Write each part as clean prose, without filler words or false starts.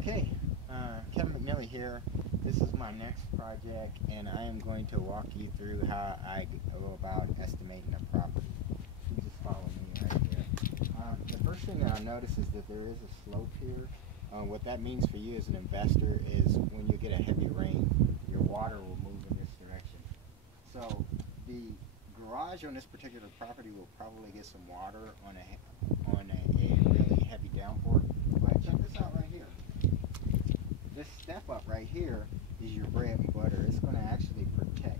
Okay, Kevin McNeely here. This is my next project, and I am going to walk you through how I go about estimating a property. You just follow me right here. The first thing that I notice is that there is a slope here. What that means for you as an investor is when you get a heavy rain, your water will move in this direction. So the garage on this particular property will probably get some water on a really heavy downpour. But check this out right here. This step up right here is your bread and butter. It's going to actually protect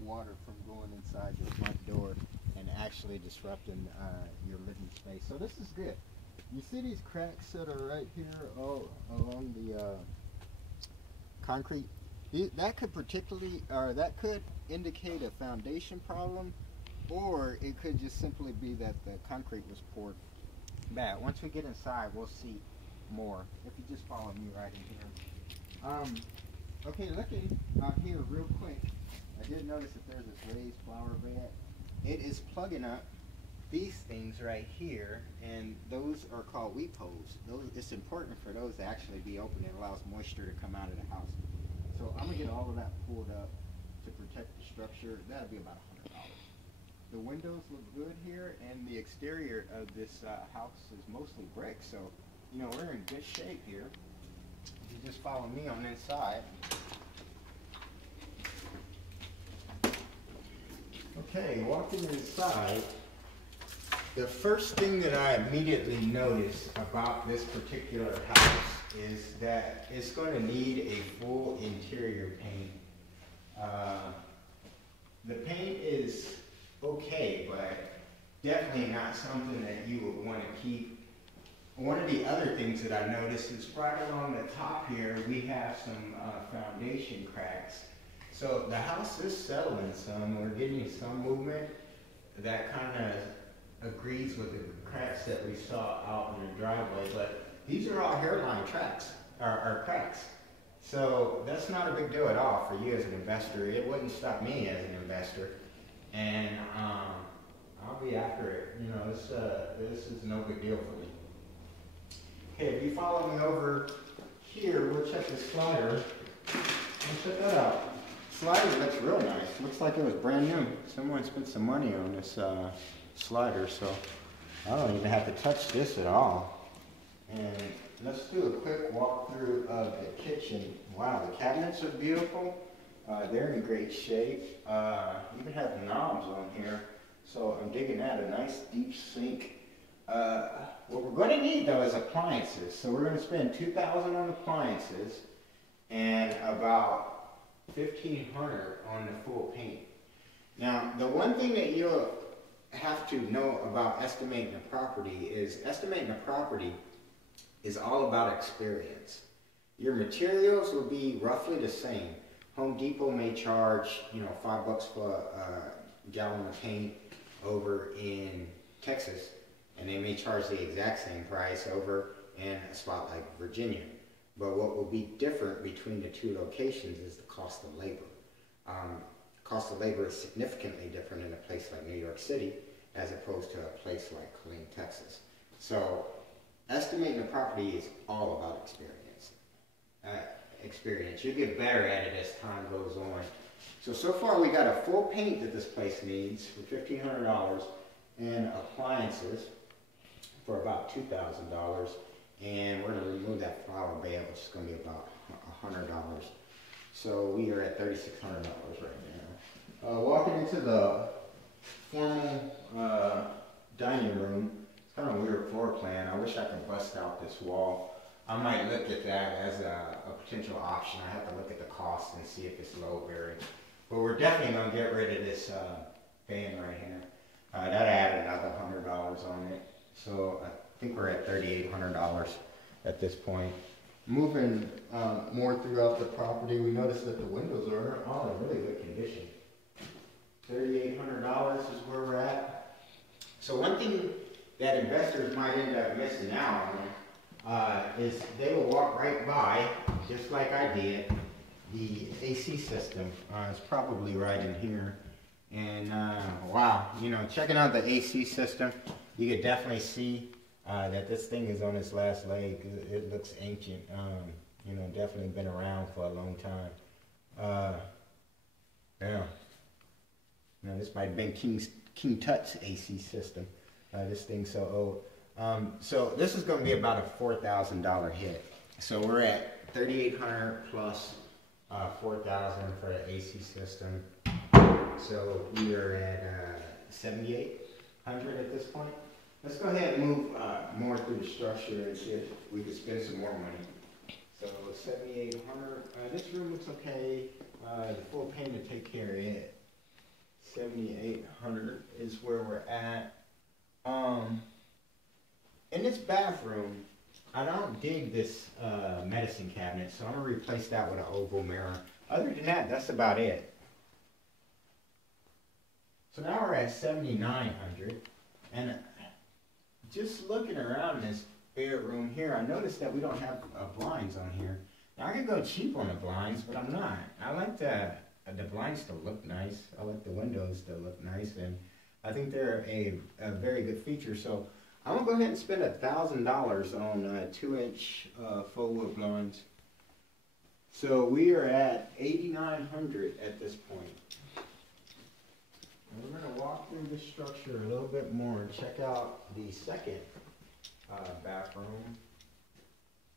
water from going inside your front door and actually disrupting your living space. So this is good. You see these cracks that are right here along the concrete? That could indicate a foundation problem, or it could just simply be that the concrete was poured bad. Once we get inside, we'll see more. If you just follow me right in here. Okay, looking out here real quick, I did notice that there's this raised flower bed. It is plugging up these things right here, and those are called weep holes. It's important for those to actually be open. It allows moisture to come out of the house. So I'm gonna get all of that pulled up to protect the structure. That'll be about $100. The windows look good here, and the exterior of this house is mostly brick. So, you know, we're in good shape here. If you just follow me on this side. Okay, walking inside, the first thing that I immediately noticed about this particular house is that it's going to need a full interior paint. The paint is okay, but definitely not something that you would want to keep. One of the other things that I noticed is right along the top here, we have some foundation cracks. So the house is settling some. We're getting some movement that kind of agrees with the cracks that we saw out in the driveway, but these are all hairline cracks. So that's not a big deal at all for you as an investor. It wouldn't stop me as an investor, and I'll be after it. You know, this is no big deal for me. Okay, if you follow me over here, we'll check the slider. And check that out. Slider looks real nice. Looks like it was brand new. Someone spent some money on this slider, so I don't even have to touch this at all. And let's do a quick walkthrough of the kitchen. Wow, the cabinets are beautiful. They're in great shape. Even have knobs on here, so I'm digging that. A nice deep sink. What we're going to need though is appliances. So we're going to spend $2,000 on appliances and about $1,500 on the full paint. Now, the one thing that you'll have to know about estimating a property is all about experience. Your materials will be roughly the same. Home Depot may charge, you know, $5 for a gallon of paint over in Texas, and they may charge the exact same price over in a spot like Virginia. But what will be different between the two locations is the cost of labor. Cost of labor is significantly different in a place like New York City as opposed to a place like Killeen, Texas. So estimating a property is all about experience. You'll get better at it as time goes on. So far we got a full paint that this place needs for $1,500 and appliances for about $2,000. And we're going to remove that flower bed, which is going to be about $100. So we are at $3,600 right now. Walking into the formal dining room, it's kind of a weird floor plan. I wish I could bust out this wall. I might look at that as a potential option. I have to look at the cost and see if it's low bearing. But we're definitely going to get rid of this fan right here. That added another $100 on it. So I think we're at $3,800 at this point. Moving more throughout the property, we noticed that the windows are all in really good condition. $3,800 is where we're at. So one thing that investors might end up missing out on is they will walk right by, just like I did, the AC system. It's probably right in here. And wow, you know, checking out the AC system, you could definitely see that this thing is on its last leg. It looks ancient. You know, definitely been around for a long time. Yeah. You know, this might have been King Tut's AC system. This thing's so old. So this is going to be about a $4,000 hit. So we're at $3,800 plus 4,000 for the AC system. So we are at 7,800 at this point. Let's go ahead and move more through the structure and see if we can spend some more money. So 7,800. This room looks okay. The full paint to take care of it. 7,800 is where we're at. In this bathroom, I don't dig this medicine cabinet, so I'm gonna replace that with an oval mirror. Other than that, that's about it. So now we're at 7,900, and just looking around this bedroom here, I noticed that we don't have blinds on here. Now I could go cheap on the blinds, but I'm not. I like the blinds to look nice. I like the windows to look nice, and I think they're a very good feature. So I'm gonna go ahead and spend $1,000 on 2-inch faux wood blinds. So we are at 8,900 at this point. And we're gonna walk through the structure a little bit more and check out the second bathroom.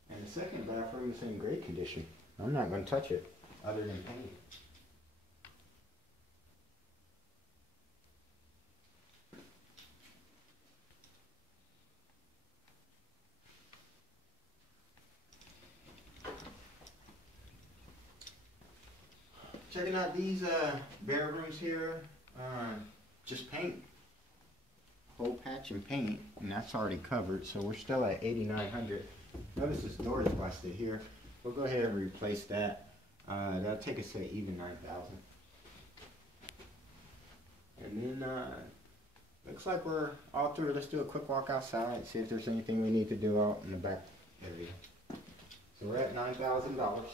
And the second bathroom is in great condition. I'm not gonna touch it other than paint. Checking out these bedrooms here, just paint, whole patch and paint, and that's already covered, so we're still at 8,900. Notice this door is busted here. We'll go ahead and replace that. That'll take us to even 9,000. And then, looks like we're all through. Let's do a quick walk outside, see if there's anything we need to do out in the back area. So we're at $9,000.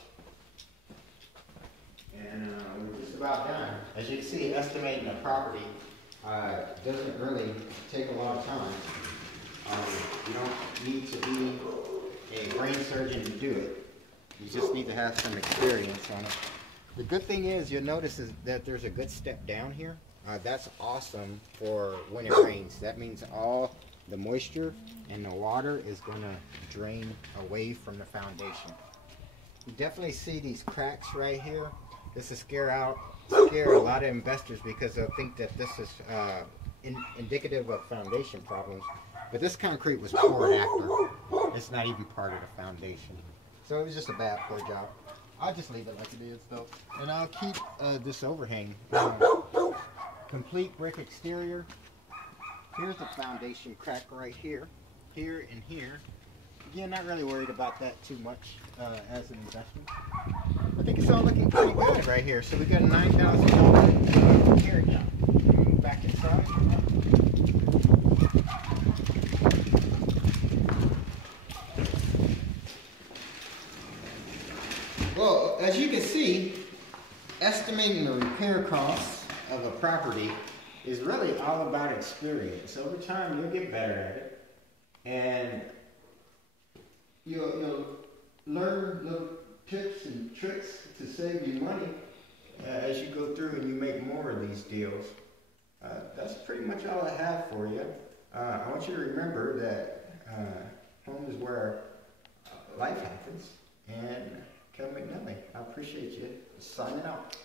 And we're just about done. As you can see, estimating a property doesn't really take a lot of time. You don't need to be a brain surgeon to do it. You just need to have some experience on it. The good thing is, you'll notice is that there's a good step down here. That's awesome for when it rains. That means all the moisture and the water is going to drain away from the foundation. You definitely see these cracks right here. This will scare a lot of investors because they'll think that this is indicative of foundation problems. But this concrete was poured after. It's not even part of the foundation. So it was just a bad pour job. I'll just leave it like it is though. And I'll keep this overhang. Complete brick exterior. Here's the foundation crack right here. Here and here. Again, not really worried about that too much as an investment. I think it's all looking pretty good right here. So we got a $9,000 repair job. Move back inside. Well, as you can see, estimating the repair costs of a property is really all about experience. Over time, you'll get better at it, and you'll learn little tips and tricks to save you money as you go through and you make more of these deals. That's pretty much all I have for you. I want you to remember that home is where life happens. And Kevin McNeely, I appreciate you signing out.